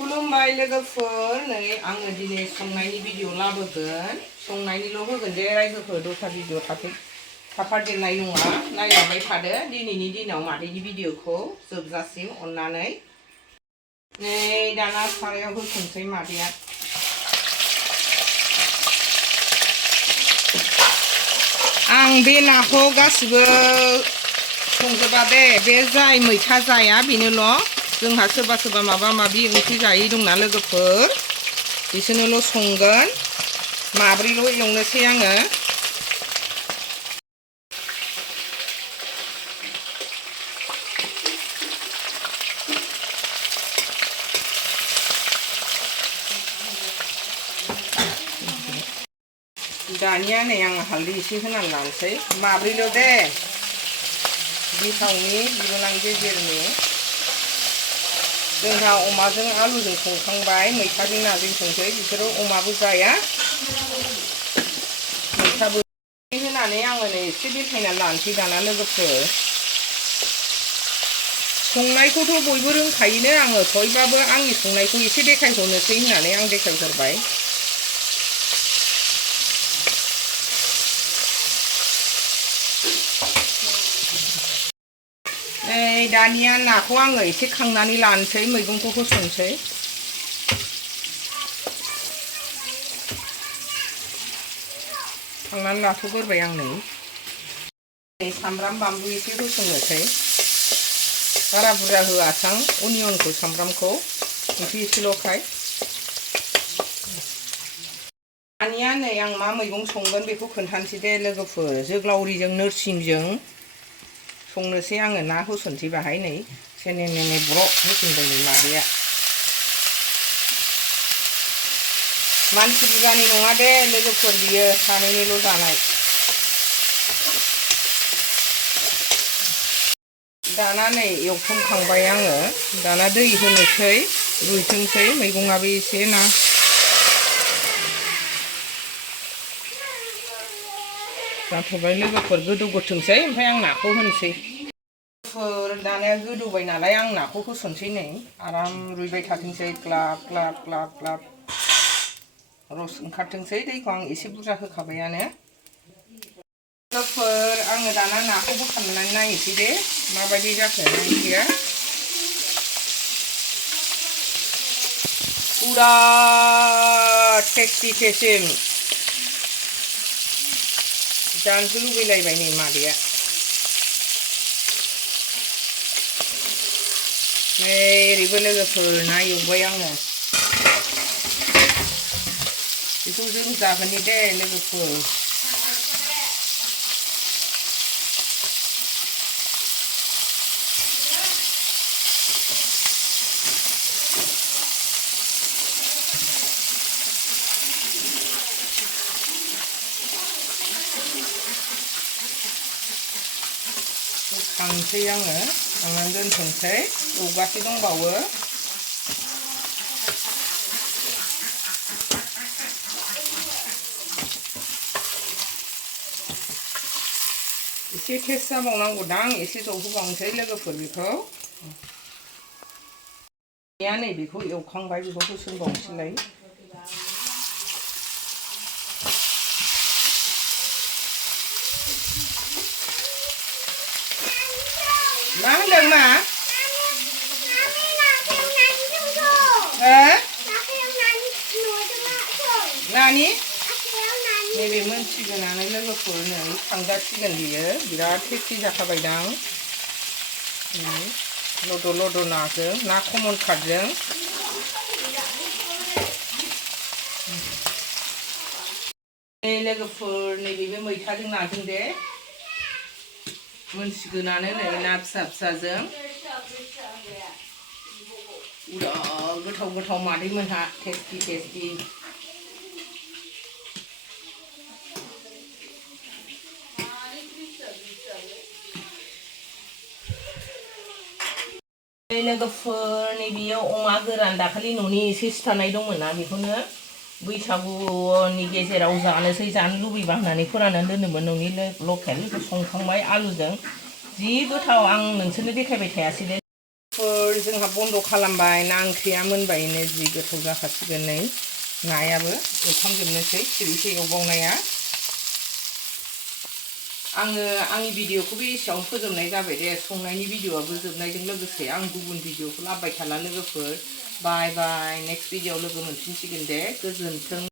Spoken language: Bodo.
खुलुमबाय लोगोफोर नै आङो दिनै संनायनि भिडिअ लाबोगोन संनायनिल' होगोन जे रायजोफोर दस्रा भिडिअ थाफादेरनाय नङा नायलांबाय थादो दिनैनि दिनाव मादैनि भिडिअखौ जोबजासिम अननानै नै दाना सारायाव होसनसै मादैया आं बे नाखौ गासिबो संजोबा दे बे जाय मैथा जाया बेनोल' जोंहा सोरबा सोरबा माबा माबि ओंख्रि जायै दंना लोगोफोर बिसोरनोल' संगोन माब्रैल' एवनोसै आङो दानिया नै आं हालदै एसे होनानै लानोसै माब्रैल' दे बिथावनि बिबोनां गेजेरनि जोंहा अमाजों आलुजों संखांबाय मैथाजों नाजों संसै बिसोरो अमाबो जाया मैथाबो होनानै आङो नै एसे बेखायना लानोसै दाना लोगोफोर संनायखौथ' बयबो रोंखायोनो आङो थयबाबो आंनि संनायखौ एसे देखायहरनोसै होननानै आं देखायहरबाय नै दानिया नाखौ आङो एसे खांनानै लानोसै मैगंखौ होसनसै खांनानै लाथ'गोरबाय आं नै सामब्राम बानलु एसे होसननोसै बारा बुरजा होआसां अनियनखौ सामब्रामखौ एसे एसेल'खाय दानिया नै आं मा मैगं संगोन बेखौ खोन्थानोसै दे लोगोफोर जोग्लावरिजों नोरसिंजों संनोसै आङो ना होसनसै बाहाय नै सेने नेने ब्र' होसनबाय नै मादैया मानसि बुरजानि नङा दे लोगोफोर बियो सानैनिल' जानाय दाना नै एवथ्रमखांबाय आङो दाना दै होनोसै रुइथोंसै मैगङाबो एसे ना जाथ'बाय लोगोफोर गोदौगोथोंसै ओमफ्राय आं नाखौ होनोसै दानिया गोदौबाय नालाय आं नाखौ होसनसै नै आराम रुइबाय थाथोंसै ग्लाब ग्लाब ग्लाब ग्लाब रस ओंखारथोंसै दैखौ आं एसे बुरजा होखाबायानो लोगोफोर आङो दाना नाखौ बोखारनानै नायनोसै दे माबायदि जाखो ओंख्रिया पुरा टेस्टि जानोसो लुबैलायबाय नै मादैया नै ओरैबो लोगोफोर ना एवबाय आङो बेखौ जों जागोननि दे लोगोफोर खांसै आङो खांनानै दोनथ'नोसै एवगासे दंबावो एसे टेस्ट जाबावनांगौदां एसे जौहोबावनोसै लोगोफोर बेखौ नै बेखौ एवखांबाय बेखौ होसनबावनोसैलाय मा होनदों मा नानि नैबे मोनसिगोनानो लोगोफोर नै खांजासिगोन बियो बिराद टेस्टि जाखाबायदां लद' लद' नाजों ना कमन काटजों नै लोगोफोर नैबे मैथाजों नाजों दे मोनसिगोनानो नै ना फिसा फिसाजों बिराद गोथाव गोथाव मादैमोनहा टेस्टि लोगोफोर नैबेयो अमा गोरान दाखालि न'नि एसे सिथारनाय दंमोन ना बेखौनो बैसागुनि गेजेराव जानो लुबैबा होननानै फोराननानै दोनदोंमोन न'नि लकेल संखांबाय आलुजों जि गोथाव आं नोंसोरनो देखायबाय थायासै दे लोगोफोर जोंहा बन्द' खालामबाय ना ओंख्रिया मोनबायनो जि गोथाव जाखासिगोन नै नायाबो एवखांजोबनोसै सिरिसे एवबावनाया आङो आंनि भिडिअखौ बे एसेयावनो फोजोबनाय जाबाय दे संनायनि भिडिअआबो जोबनायजों लोगोसे आं गुबुन भिडिअखौ लाबोबाय थाला लोगोफोर बाय बाय नेक्स्ट भिडिअआव लोगो मोनफिनसिगोन दे गोजोन्थों